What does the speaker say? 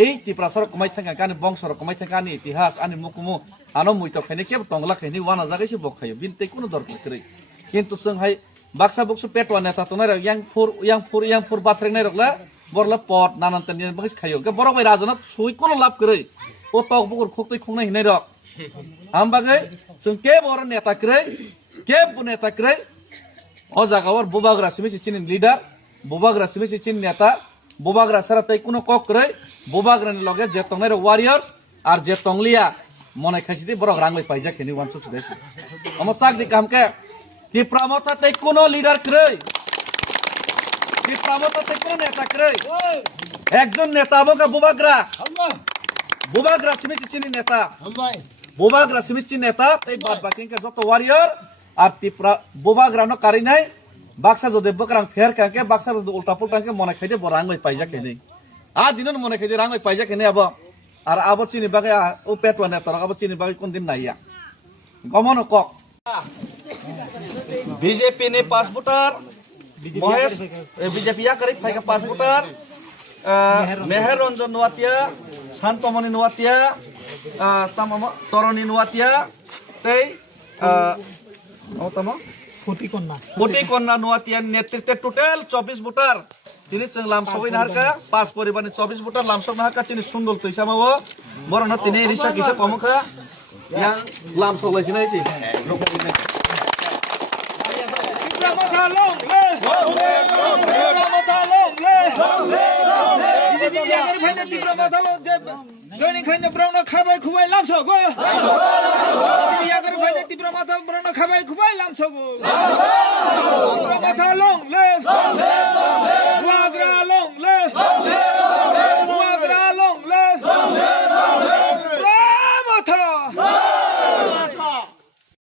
এই ত্রিপুরা কমাই থাকা কানি বংশ কমাই থাকা আনি ইতিহাস আনি মুকুমু আনো মুইতো খাইনি কেব তংলা খাইনি ওয়ানা জাগাইছে বখাयो বিনতে কোনো দরকার করে কিন্তু जोंहाय বাক্সা বক্স পেটওয়া নেতা তো নাই ইয়াংফুর বাথ্রেনাই রকলা বরলা পট নানান তানি বাকিস খাইও কে বড় ভাই রাজনা সুই কোনো লাভ করে ও তক বকর খুকতই খুংনাই হিনাই রক আমবাগে जों के बड़ नेता करे के नेता करे ओ जागावर बुबाग्रा सिमिसि चिनि लिडार बुबाग्रा सिमिसि चिनि नेता बुबाग्रा सारा तै कोनो कक करे बुबाग्रानि लगे जे तंगनाय वारियर्स आर जे तंगलिया मने खाइसिदि बरक रांगलै पाइजा खेनि वान सुस देसि हम साक दि कामके कि प्रमोता तै कोनो लिडार करे कि प्रमोता तै कोनो नेता करे एकजन नेता बका बुबाग्रा सिमिसि चिनि नेता बुबाग्रा सिमिसि नेता तै बाद बाकिं के जत वारियर आर टिप्रा बुबाग्रा न कारिनाय बाक्सा जदे बकरां फेर काके बाक्सा जदे उल्टा पुल्टा के मने खाइदे बरांगै पाइजा खेनि आ दिनन मने खाइदे रांगै पाइजा खेनि अब आर आबो चिनि बागे ओ पेटवा नेता आबो चिनि बागे कोन दिन नाइया गमन कक बीजेपी ने 5 वोटर महेश बीजेपी या करै फाइका 5 वोटर मेहर रंजन नवातिया शान्तमणि नवातिया तमाम तरणी नवातिया तै फुटी कन्ना नवातिया नेतृत्व टोटल 24 वोटर তিনি जों लामसौइन हारका 5 परिबारनि 24 वोटर लामसौना हारका चिनि सुन्दल तैसामावो बरन तिनि रिसा किसे कमखा yang लामसौलाय सिनायसि Joining kind of brown cabai kubai lamso go. Yagar by the diplomata brown cabai kubai lamso go. Diplomata long live. Wagra long live. Wagra long live. Diplomata.